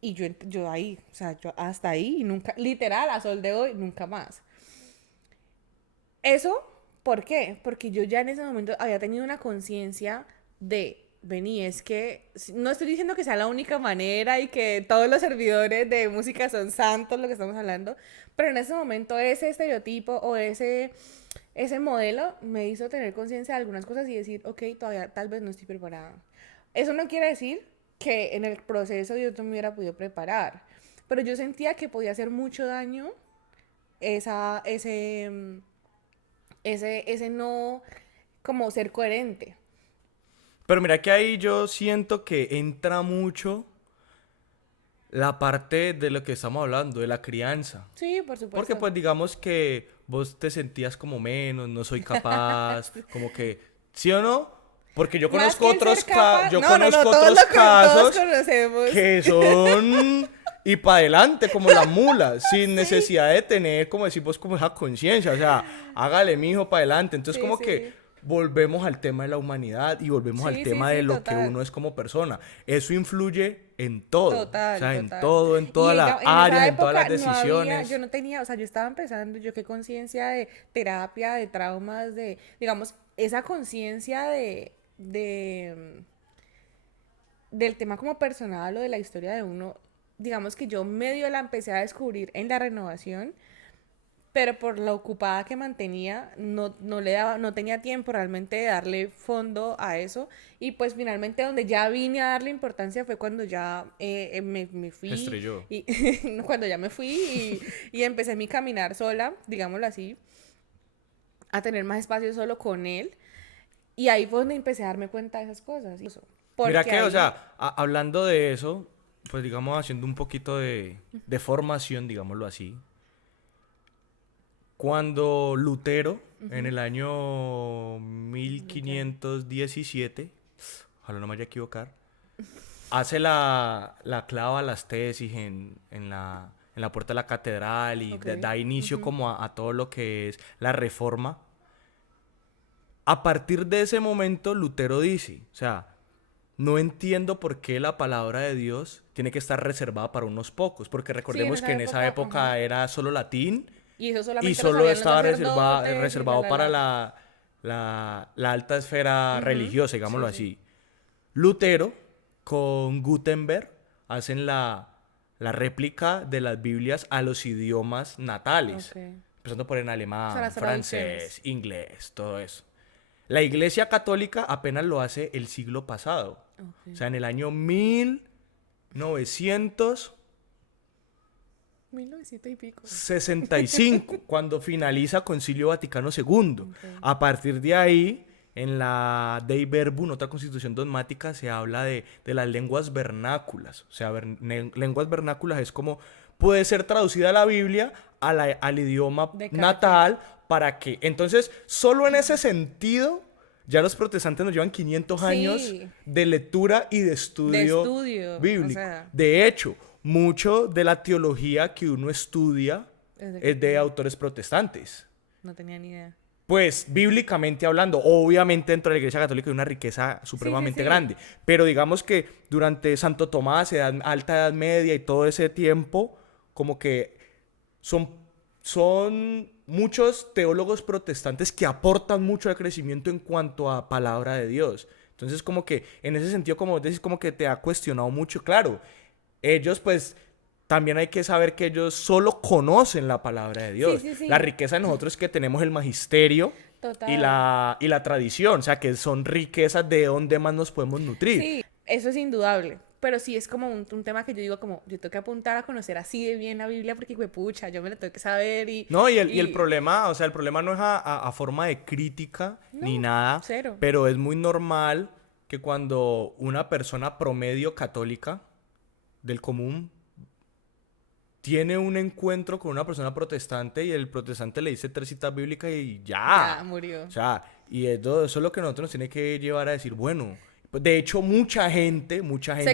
Y yo ahí, o sea, yo hasta ahí, y nunca, literal, a sol de hoy, nunca más. Eso, ¿por qué? Porque yo ya en ese momento había tenido una conciencia de, vení, es que no estoy diciendo que sea la única manera y que todos los servidores de música son santos, lo que estamos hablando, pero en ese momento ese estereotipo o ese modelo me hizo tener conciencia de algunas cosas y decir, ok, todavía tal vez no estoy preparada. Eso no quiere decir que en el proceso yo no me hubiera podido preparar, pero yo sentía que podía hacer mucho daño esa, ese no, como ser coherente. Pero mira que ahí yo siento que entra mucho la parte de lo que estamos hablando, de la crianza. Sí, por Porque supuesto. pues digamos que vos te sentías como menos, no soy capaz, como que, ¿sí o no? Porque yo Más conozco que el ser otros capaz, yo no, conozco todos, otros todos casos conocemos. que son y para adelante como la mula, sin necesidad de tener, como decís vos, como esa conciencia, o sea, hágale mijo para adelante. Entonces Sí, como que sí. volvemos al tema de la humanidad y volvemos al tema de Sí, lo que total. uno es como persona. Eso influye en todo, o Total, sea, en total. todo, en Y todas las en esa áreas, en todas las época no había, yo decisiones. no tenía, o sea, yo estaba empezando, yo qué conciencia de terapia, de traumas, de, digamos, esa conciencia del tema como personal o de la historia de uno, digamos que yo medio la empecé a descubrir en la renovación, pero por la ocupada que mantenía, no tenía tiempo realmente de darle fondo a eso. Y pues finalmente donde ya vine a darle importancia fue cuando ya me Se fui, estrelló. y cuando ya me fui y empecé mi caminar sola, digámoslo así, a tener más espacio solo con él. Y ahí fue donde empecé a darme cuenta de esas cosas. Mira Porque que, o ahí, sea, hablando de eso, pues digamos haciendo un poquito de formación, digámoslo así. Cuando Lutero, en el año literal. 1517, ojalá no me vaya a equivocar, hace la clava a las tesis en la puerta de la catedral y Ok. da inicio Ujú. como a todo lo que es la reforma. A partir de ese momento, Lutero dice, o sea, no entiendo por qué la palabra de Dios tiene que estar reservada para unos pocos, porque Sí, en recordemos que esa en esa época, ajá. época era solo latín Y eso y solamente lo solo sabían los estaba sacerdotes y reservado para la. la alta esfera Ujú. religiosa, Sí, digámoslo sí. así. Lutero con Gutenberg hacen la réplica de las Biblias a los idiomas natales, Ok. empezando por en O sea, alemán, las traducciones. francés, inglés, todo eso. La Iglesia Católica apenas lo hace el siglo pasado, o Ok. sea, en el año 1965, 1900 y pico. cuando finaliza Concilio Vaticano II. Ok. A partir de ahí, en la Dei Verbum, otra constitución dogmática, se habla de las lenguas vernáculas. O sea, lenguas vernáculas es como puede ser traducida la Biblia al idioma De cada quien. natal para que... Entonces, solo en ese sentido, ya los protestantes nos llevan 500 años Sí, de lectura y de de estudio estudio. O bíblico. sea, De hecho, mucho de la teología que uno estudia es de es de Católica. autores protestantes. No tenía ni idea. Pues bíblicamente hablando, obviamente dentro de la Iglesia Católica hay una riqueza Sí, sí, supremamente sí. grande, pero digamos que durante Santo Tomás, Alta Edad Media y todo ese tiempo, como que son muchos teólogos protestantes que aportan mucho al crecimiento en cuanto a palabra de Dios. Entonces como que en ese sentido, como vos decís, como que te ha cuestionado mucho, claro, ellos pues también hay que saber que ellos solo conocen la palabra de Sí, Dios. sí, La sí. riqueza de nosotros es que tenemos el magisterio y Total. la tradición, o sea, que son riquezas de donde más nos podemos nutrir. Sí, eso es indudable. Pero sí es como un tema que yo digo como, yo tengo que apuntar a conocer así de bien la Biblia porque, pucha, yo me lo tengo que saber No, y el y problema, o sea, el problema no es a forma de crítica ni no, nada, cero. pero es muy normal que cuando una persona promedio católica del común tiene un encuentro con una persona protestante y el protestante le dice tres citas bíblicas y Ya ya. murió. O sea, y eso es lo que nosotros nos tiene que llevar a decir, bueno, De hecho, mucha gente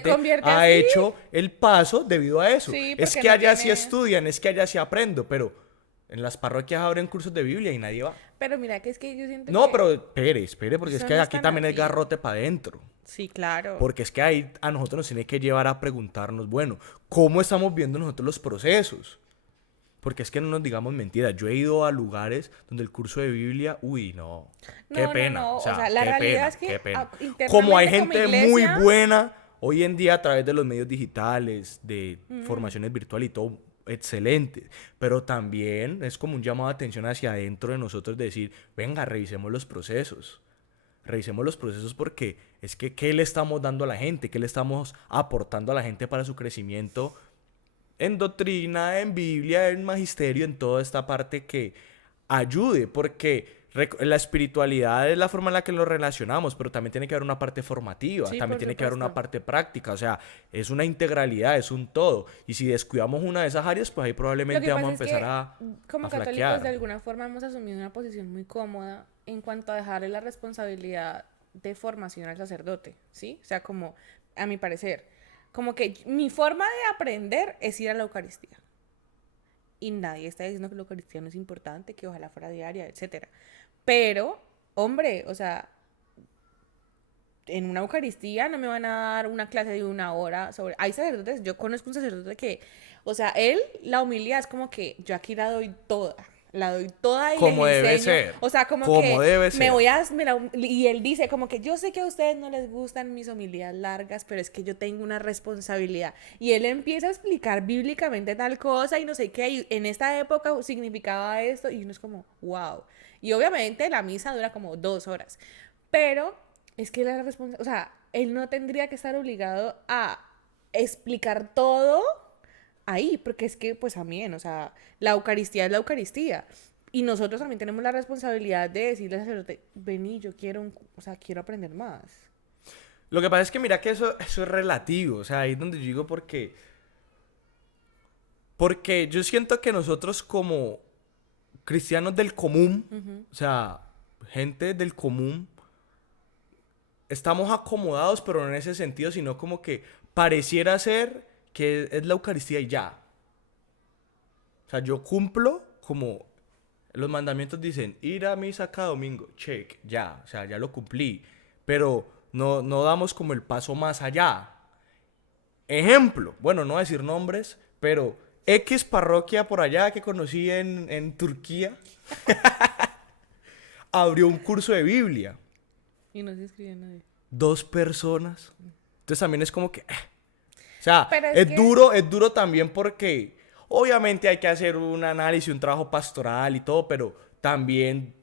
convierte ha así. hecho el paso debido a eso. Sí, Es porque que no allá sí tiene... estudian, es que allá sí aprendo, pero en las parroquias abren cursos de Biblia y nadie va. Pero mira, que es que yo siento No, que pero espere, porque es eso que no es aquí tan también es así. garrote para adentro. Sí, claro. Porque es que ahí a nosotros nos tiene que llevar a preguntarnos, bueno, ¿cómo estamos viendo nosotros los procesos? Porque es que no nos digamos mentiras. Yo he ido a lugares donde el curso de Biblia, uy, no, qué No, no, pena, no. o O sea, sea, la qué realidad pena, es que qué pena. Como hay internamente como gente muy iglesia... buena hoy en día a través de los medios digitales, de formaciones virtuales y todo, excelente. Pero también es como un llamado de atención hacia adentro de nosotros de decir, venga, revisemos los procesos. Revisemos los procesos porque es que ¿qué le estamos dando a la gente? ¿Qué le estamos aportando a la gente para su crecimiento en doctrina, en Biblia, en magisterio, en toda esta parte que ayude? Porque la espiritualidad es la forma en la que lo relacionamos, pero también tiene que haber una parte formativa, Sí, también por tiene que haber una supuesto. parte práctica, o sea, es una integralidad, es un todo. Y si descuidamos una de esas áreas, pues ahí Lo probablemente que vamos pasa a es empezar que a como católicos de flaquear. alguna forma hemos asumido una posición muy cómoda en cuanto a dejarle la responsabilidad de formación al sacerdote, ¿sí? O sea, como a mi parecer, como que mi forma de aprender es ir a la Eucaristía. Y nadie está diciendo que la Eucaristía no es importante, que ojalá fuera diaria, etcétera. Pero, hombre, o sea, en una Eucaristía no me van a dar una clase de 1 hora sobre... Hay sacerdotes, yo conozco un sacerdote que, o sea, él, la humildad es como que yo aquí la doy toda y les Como debe enseño, ser, o sea, como como que debe me ser. voy a... y él dice como que yo sé que a ustedes no les gustan mis homilías largas, pero es que yo tengo una responsabilidad. Y él empieza a explicar bíblicamente tal cosa y no sé qué, y en esta época significaba esto, y uno es como, wow. Y obviamente la misa dura como 2 horas, pero es que la responsabilidad, o sea, él no tendría que estar obligado a explicar todo ahí, porque es que, pues también, o sea, la Eucaristía es la Eucaristía. Y nosotros también tenemos la responsabilidad de decirle al sacerdote, vení, yo quiero, o sea, quiero aprender más. Lo que pasa es que mira que eso es relativo, o sea, ahí es donde yo digo porque yo siento que nosotros como cristianos del común, o sea, gente del común, estamos acomodados, pero no en ese sentido, sino como que pareciera ser que es la Eucaristía y ya. O sea, yo cumplo como los mandamientos dicen, ir a misa cada domingo, check, ya, o sea, ya lo cumplí, pero no damos como el paso más allá. Ejemplo, bueno, no voy a decir nombres, pero X parroquia por allá que conocí en Turquía abrió un curso de Biblia. Y no se inscribe nadie. 2 personas. Entonces también es como que... O sea, Pero es que, es duro también porque obviamente hay que hacer un análisis, un trabajo pastoral y todo, pero también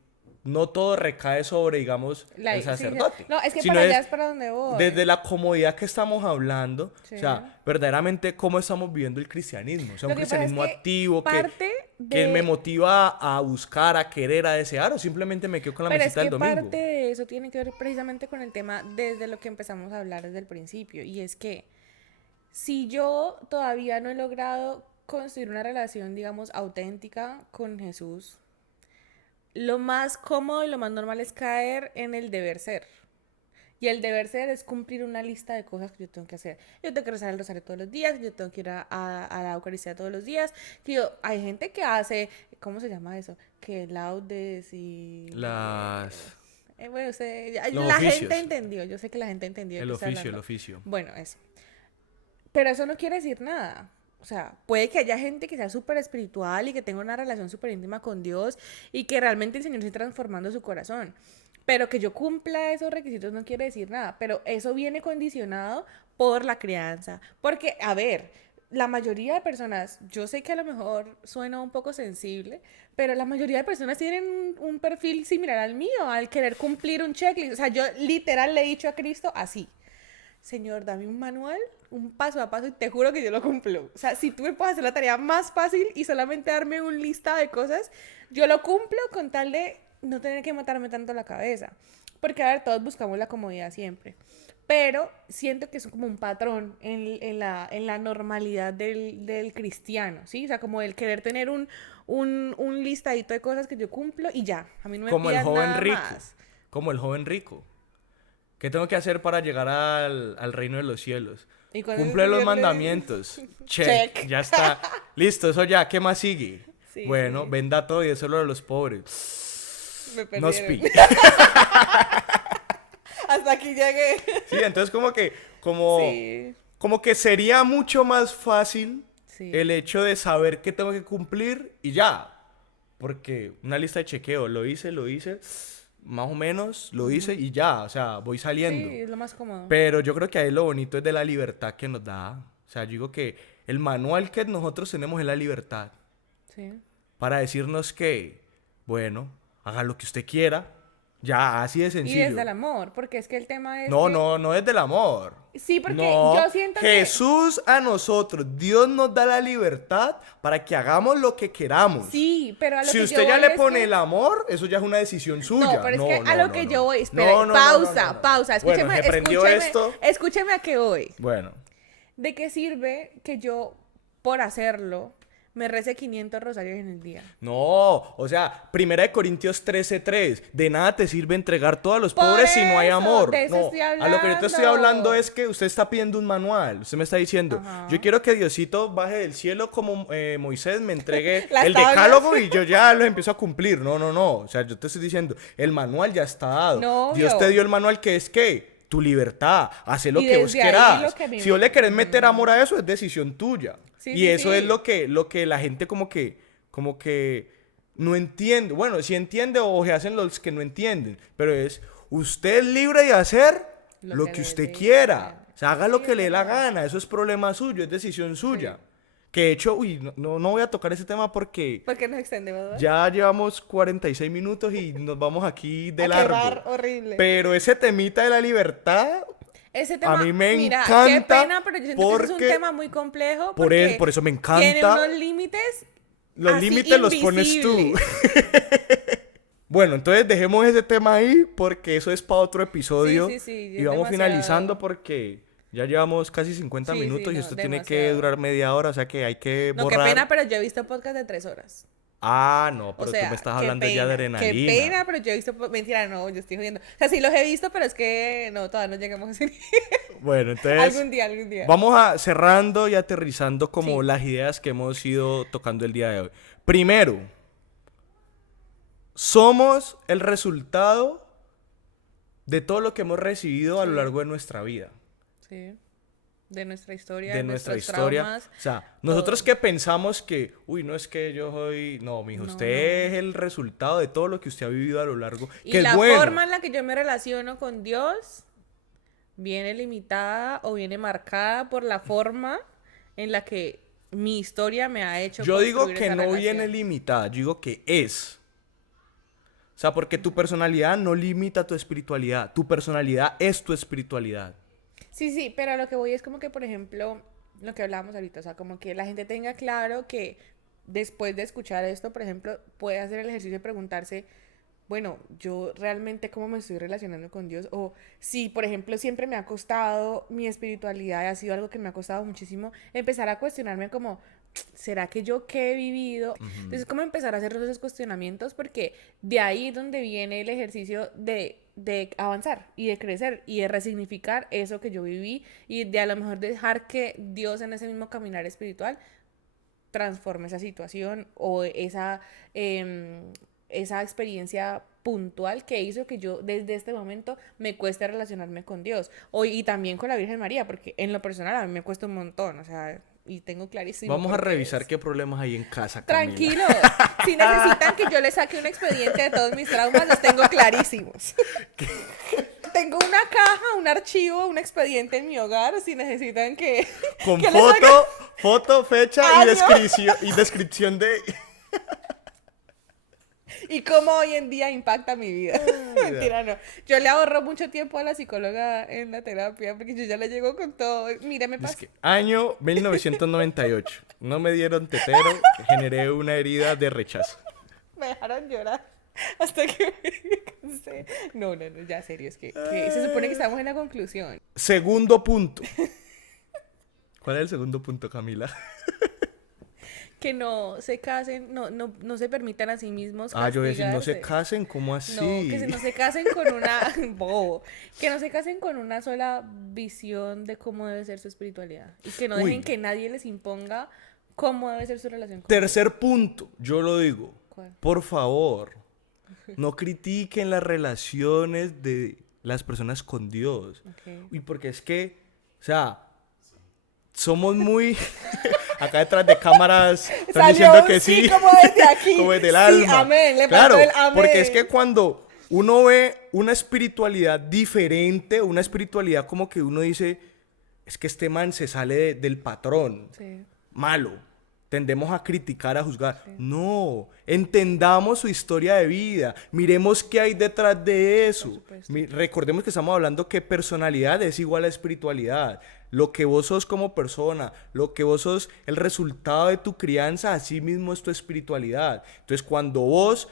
no todo recae sobre, digamos, el sí, sacerdote, no, es que sino para allá es es para donde voy. desde la comodidad que estamos hablando, o Sí. sea, verdaderamente cómo estamos viviendo el cristianismo, o sea, un Lo que pasa es cristianismo que activo parte que me de motiva a buscar, a querer, a desear, o simplemente me quedo con la Pero es mesita del que domingo. parte de eso tiene que ver precisamente con el tema desde lo que empezamos a hablar desde el principio. Y es que si yo todavía no he logrado construir una relación, digamos, auténtica con Jesús, lo más cómodo y lo más normal es caer en el deber ser. Y el deber ser es cumplir una lista de cosas que yo tengo que hacer. Yo tengo que rezar el rosario todos los días, yo tengo que ir a la Eucaristía todos los días. Hay gente que hace, ¿cómo se llama eso? Que laudes y... Las... bueno, Los la gente oficios. entendió, yo sé que la gente entendió de El qué estoy oficio, el hablando. oficio. Bueno, eso. Pero eso no quiere decir nada. O sea, puede que haya gente que sea súper espiritual y que tenga una relación súper íntima con Dios y que realmente el Señor esté transformando su corazón. Pero que yo cumpla esos requisitos no quiere decir nada. Pero eso viene condicionado por la crianza. Porque, a ver, la mayoría de personas, yo sé que a lo mejor suena un poco sensible, pero la mayoría de personas tienen un perfil similar al mío, al querer cumplir un checklist. O sea, yo literal le he dicho a Cristo así. Señor, dame un manual, un paso a paso y te juro que yo lo cumplo. O sea, si tú me puedes hacer la tarea más fácil y solamente darme un lista de cosas, yo lo cumplo con tal de no tener que matarme tanto la cabeza. Porque, a ver, todos buscamos la comodidad siempre. Pero siento que es como un patrón en la normalidad del cristiano, ¿sí? O sea, como el querer tener un listadito de cosas que yo cumplo y ya. A mí no me Como el pidas joven nada rico. más. Como el joven rico. ¿Qué tengo que hacer para llegar al reino de los cielos? ¿Y cuándo es Cumple el los viernes? mandamientos. Check. Check. Ya está. Listo, eso ya. ¿Qué más sigue? Sí, Bueno, sí. venda todo y eso lo de los pobres. Me No perdieron. speak. Hasta aquí llegué. Sí, entonces Sí, como que sería mucho más fácil sí. el hecho de saber qué tengo que cumplir y ya. Porque una lista de chequeo, lo hice, más o menos, lo hice y ya, o sea, voy saliendo. Sí, es lo más cómodo. Pero yo creo que ahí lo bonito es de la libertad que nos da. O sea, yo digo que el manual que nosotros tenemos es la libertad. Sí. Para decirnos que, bueno, haga lo que usted quiera. Ya, así de Y sencillo. desde el amor, porque es que el tema es No, que... no, no es del amor. Sí, porque No, yo siento que... Jesús a nosotros, Dios nos da la libertad para que hagamos lo que queramos. Sí, pero a lo Si que usted yo ya voy le es pone que... el amor, eso ya es una decisión suya. No, pero es que a lo que yo voy... Espera, No, no, no, pausa, no, no. pausa. Bueno, Escúcheme, se prendió escúcheme, esto. escúcheme a qué voy. Bueno, ¿De qué sirve que yo, por hacerlo, me rece 500 rosarios en el día? no, o sea, 1 Corintios 13:3, de nada te sirve entregar todo a los Por pobres si no hay eso, amor. de eso No, estoy a lo que yo te estoy hablando. hablando es que usted está pidiendo un manual. Usted me está diciendo, Ajá. yo quiero que Diosito baje del cielo como Moisés me entregue Las el tablas. decálogo y yo ya lo empiezo a cumplir. No, no, no. O sea, yo te estoy diciendo, el manual ya está dado. No, Dios obvio. te dio el manual que es que tu libertad, hace lo Y que vos desde ahí querás. lo que a mí Si vos me- le querés meter amor a eso, es decisión tuya. Sí, y sí, eso sí. es lo que la gente como que no entiende. Bueno, sí entiende o se hacen los que no entienden. Pero es, usted es libre de hacer lo que usted desee. quiera. O sea, haga lo Sí, que es le dé la verdad. gana. Eso es problema suyo, es decisión suya. Que de hecho, no voy a tocar ese tema porque Porque nos extendemos, ¿verdad? ya llevamos 46 minutos y nos vamos aquí de A largo. quemar horrible. Pero ese temita de la libertad, Ese tema, mí me mira, encanta qué pena, pero yo siento que ese es un porque- tema muy complejo. por porque por eso me Tiene encanta. unos límites. Los así límites los pones tú. invisibles. Bueno, entonces dejemos ese tema ahí porque eso es para otro episodio. Sí, sí, sí, Y es vamos demasiado. finalizando porque ya llevamos casi 50 Sí, minutos sí, y no, esto tiene que demasiado. durar media hora, o sea que hay que No, borrar. qué pena, pero yo he visto podcast de 3 horas. Ah, no, O pero sea, tú me estás qué hablando ya de pena, adrenalina. Qué pena, pero yo he visto... Mentira, no, yo estoy jodiendo. O sea, sí los he visto, pero es que no, todavía no llegamos a ese nivel. Bueno, entonces Algún día, algún día. vamos a cerrando y aterrizando como Sí. las ideas que hemos ido tocando el día de hoy. Primero, somos el resultado de todo lo que hemos recibido a lo Sí. largo de nuestra vida. Sí. De nuestra historia, De de nuestra nuestros historia. traumas. O sea, nosotros todo. que pensamos que, uy, no es que yo soy. No, mijo, No, usted no. es el resultado de todo lo que usted ha vivido a lo largo. Y Que la es bueno. forma en la que yo me relaciono con Dios viene limitada o viene marcada por la forma en la que mi historia me ha hecho Yo digo construir que esa no relación. viene limitada, yo digo que es. O sea, porque tu personalidad no limita tu espiritualidad. Tu personalidad es tu espiritualidad. Sí, sí, pero a lo que voy es como que, por ejemplo, lo que hablábamos ahorita, o sea, como que la gente tenga claro que después de escuchar esto, por ejemplo, puede hacer el ejercicio de preguntarse, bueno, yo realmente cómo me estoy relacionando con Dios, o si, por ejemplo, siempre me ha costado mi espiritualidad, ha sido algo que me ha costado muchísimo, empezar a cuestionarme como, ¿será que yo qué he vivido? Entonces, como empezar a hacer todos esos cuestionamientos, porque de ahí es donde viene el ejercicio de avanzar y de crecer y de resignificar eso que yo viví y de a lo mejor dejar que Dios en ese mismo caminar espiritual transforme esa situación o esa experiencia puntual que hizo que yo desde este momento me cueste relacionarme con Dios y también con la Virgen María, porque en lo personal a mí me cuesta un montón, o sea, y tengo clarísimo. Vamos a por qué revisar es. qué problemas hay en casa, Camila. Tranquilo, si necesitan que yo les saque un expediente de todos mis traumas, los tengo clarísimos. Tengo una caja, un archivo, un expediente en mi hogar, si necesitan que... Con que les saque- foto, fecha Año. y descripción de... Y cómo hoy en día impacta mi vida. Mentira, no. Yo le ahorro mucho tiempo a la psicóloga en la terapia porque yo ya le llego con todo. Mira, me Es pasa. que, año 1998. No me dieron tetero, generé una herida de rechazo. Me dejaron llorar hasta que me cansé. No, ya serio, es que se supone que estamos en la conclusión. Segundo punto. ¿Cuál es el segundo punto, Camila? que no se casen, no se permitan a sí mismos Ah, yo voy a decir, no se castigarse. casen, ¿cómo No, así? no se casen con una, bobo, que no se casen con una sola visión de cómo debe ser su espiritualidad y que no dejen Uy, que nadie les imponga cómo debe ser su relación con Dios. tercer punto, yo lo digo. ¿Cuál? Por favor, no critiquen las relaciones de las personas con Dios. Okay. Uy, porque es que, o sea, somos muy... Acá detrás de cámaras están Salió diciendo un que sí sí, como desde aquí. como desde el Sí, alma. amén, le Claro, faltó el amén. porque es que cuando uno ve una espiritualidad diferente, una espiritualidad como que uno dice, es que este man se sale del patrón, Sí, malo. Tendemos a criticar, a juzgar. sí, No, entendamos su historia de vida, miremos qué hay detrás de por eso. supuesto. Recordemos que estamos hablando que personalidad es igual a espiritualidad. Lo que vos sos como persona, lo que vos sos, el resultado de tu crianza, así mismo es tu espiritualidad. Entonces, cuando vos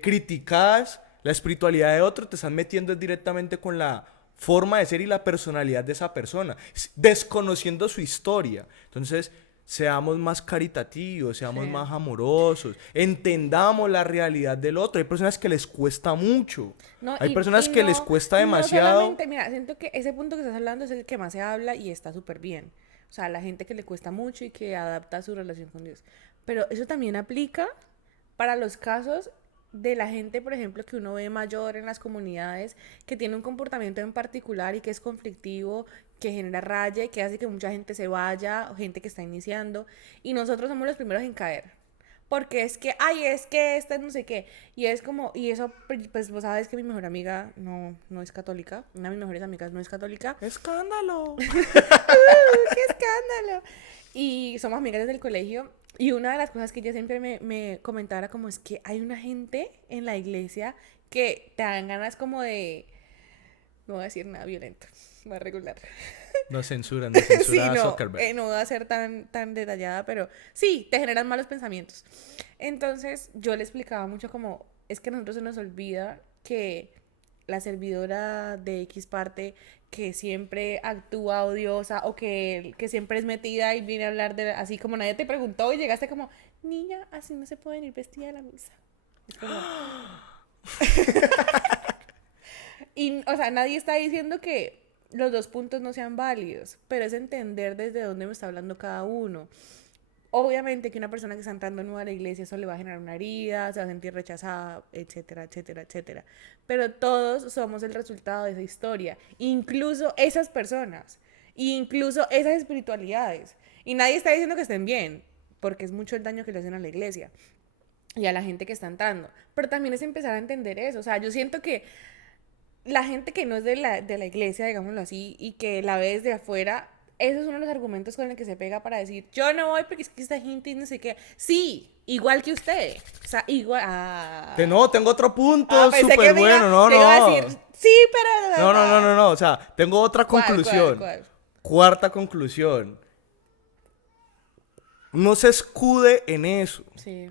criticas la espiritualidad de otro, te estás metiendo directamente con la forma de ser y la personalidad de esa persona, desconociendo su historia. Entonces, seamos más caritativos, seamos Sí. más amorosos, entendamos la realidad del otro. Hay personas que les cuesta mucho, No, hay personas que les cuesta no demasiado. solamente, mira, siento que ese punto que estás hablando es el que más se habla y está súper bien. O sea, la gente que le cuesta mucho y que adapta su relación con Dios. Pero eso también aplica para los casos de la gente, por ejemplo, que uno ve mayor en las comunidades, que tiene un comportamiento en particular y que es conflictivo, que genera raya y que hace que mucha gente se vaya, o gente que está iniciando, y nosotros somos los primeros en caer. Porque es que, ay, es que esta no sé qué. Y es como, y eso, pues vos sabes que mi mejor amiga no es católica. Una de mis mejores amigas no es católica. ¡Escándalo! ¡Qué escándalo! Y somos amigas desde el colegio. Y una de las cosas que ella siempre me comentaba era como es que hay una gente en la iglesia que te dan ganas como de... No voy a decir nada violento, voy a regular. No censuran, Sí, a no, Zuckerberg. no voy a ser tan detallada, pero sí, te generan malos pensamientos. Entonces yo le explicaba mucho como, es que a nosotros se nos olvida que la servidora de X parte que siempre actúa odiosa o que siempre es metida y viene a hablar de así como nadie te preguntó y llegaste como, niña, así no se pueden ir vestida a la misa. Es como... Y, o sea, nadie está diciendo que los dos puntos no sean válidos, pero es entender desde dónde me está hablando cada uno. Obviamente que una persona que está entrando nueva a la iglesia eso le va a generar una herida, se va a sentir rechazada, etcétera, etcétera, etcétera. Pero todos somos el resultado de esa historia, incluso esas personas, incluso esas espiritualidades. Y nadie está diciendo que estén bien, porque es mucho el daño que le hacen a la iglesia y a la gente que está entrando. Pero también es empezar a entender eso. O sea, yo siento que la gente que no es de la iglesia, digámoslo así, y que la ve desde afuera, eso es uno de los argumentos con el que se pega para decir, yo no voy porque es que esta gente no sé qué. Sí, igual que usted. O sea, igual... No, tengo otro punto pensé que súper me iba, bueno. No, que iba a no. decir, sí, pero... No. O sea, tengo otra conclusión. ¿Cuál? Cuarta conclusión. No se escude en eso. Sí.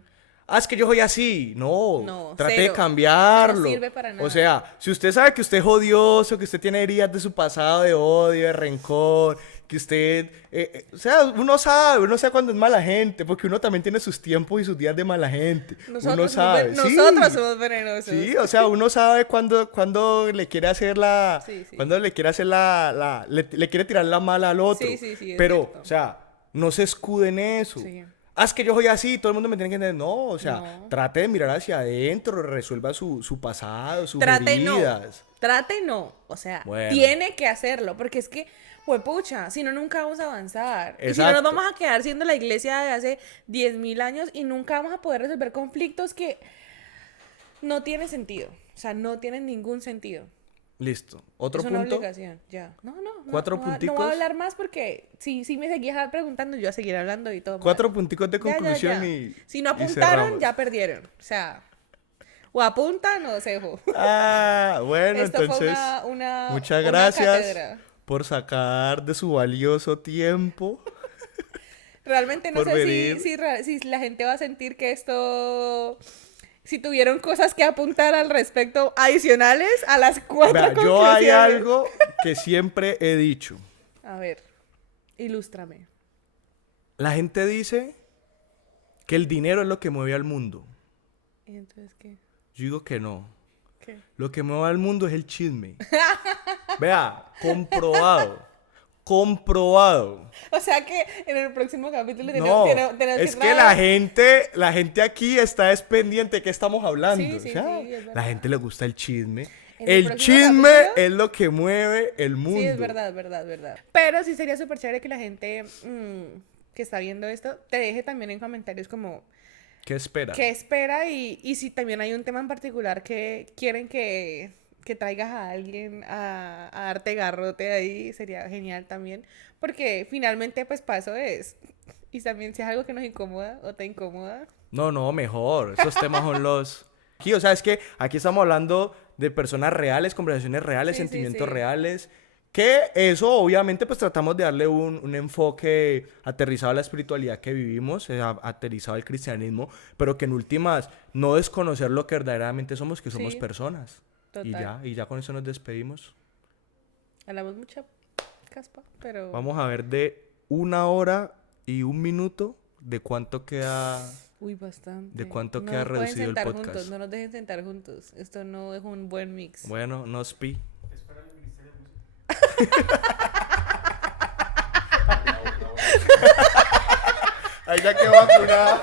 Ah, es que yo soy así. No, No, trate cero. de cambiarlo. No sirve para nada. O sea, si usted sabe que usted es odioso, que usted tiene heridas de su pasado de odio, de rencor, que usted... o sea, uno sabe cuando es mala gente, porque uno también tiene sus tiempos y sus días de mala gente. Uno sabe. Nosotros somos venenosos. Sí, o sea, uno sabe cuando le quiere hacer la... Sí, sí. Cuando le quiere hacer le quiere tirar la mala al otro. Sí, es Pero, cierto. o sea, no se escude en eso. Sí. Ah, es que yo soy así, todo el mundo me tiene que entender. No, o sea, No. trate de mirar hacia adentro, resuelva su pasado, sus Trate no. heridas. Trate no. O sea, Bueno. tiene que hacerlo. Porque es que, pucha, si no, nunca vamos a avanzar. Y si no, Exacto. nos vamos a quedar siendo la iglesia de hace 10.000 años y nunca vamos a poder resolver conflictos que no tienen sentido. O sea, no tienen ningún sentido. Listo. Otro Es una punto. obligación, ya. No. Cuatro No voy a punticos. hablar más porque si me seguías preguntando, yo voy a seguir hablando y todo. 4 mal. punticos de conclusión Ya. y. Si no y apuntaron, cerramos. ya perdieron. O sea, o apuntan o cejo. Ah, bueno, Esto entonces. fue muchas una gracias cátedra. por sacar de su valioso tiempo. Realmente no por sé venir. si la gente va a sentir que esto... Si tuvieron cosas que apuntar al respecto adicionales a las 4 Vea, conclusiones. yo hay algo que siempre he dicho. A ver, ilústrame. La gente dice que el dinero es lo que mueve al mundo. ¿Y entonces qué? Yo digo que no. ¿Qué? Lo que mueve al mundo es el chisme. Vea, comprobado. Comprobado. O sea que en el próximo capítulo No, tenemos es que traer- la gente aquí está es pendiente de qué estamos hablando. Sí, sí, O sea, sí, es la verdad. gente le gusta el chisme. En el El próximo chisme capítulo- es lo que mueve el mundo. Sí, es verdad, verdad, verdad. Pero sí sería súper chévere que la gente que está viendo esto te deje también en comentarios como ¿Qué espera? qué espera y si también hay un tema en particular que quieren que traigas a alguien a darte garrote ahí, sería genial también. Porque finalmente, pues, para eso es. Y también si es algo que nos incomoda o te incomoda. No, no, mejor. Esos temas son los... Aquí, o sea, es que aquí estamos hablando de personas reales, conversaciones reales, Sí, sí, sentimientos sí. reales. Que eso, obviamente, pues tratamos de darle un enfoque aterrizado a la espiritualidad que vivimos, aterrizado al cristianismo, pero que en últimas no desconocer lo que verdaderamente somos, que somos Sí, personas. total. Y ya con eso nos despedimos. Hablamos mucha caspa, pero... Vamos a ver de 1 hora y 1 minuto de cuánto queda... Uy, bastante. ¿De cuánto No queda nos pueden reducido el sentar podcast? juntos, no nos dejen sentar juntos. Esto no es un buen mix. Bueno, nos pi. Ahí ya quedó vacunada.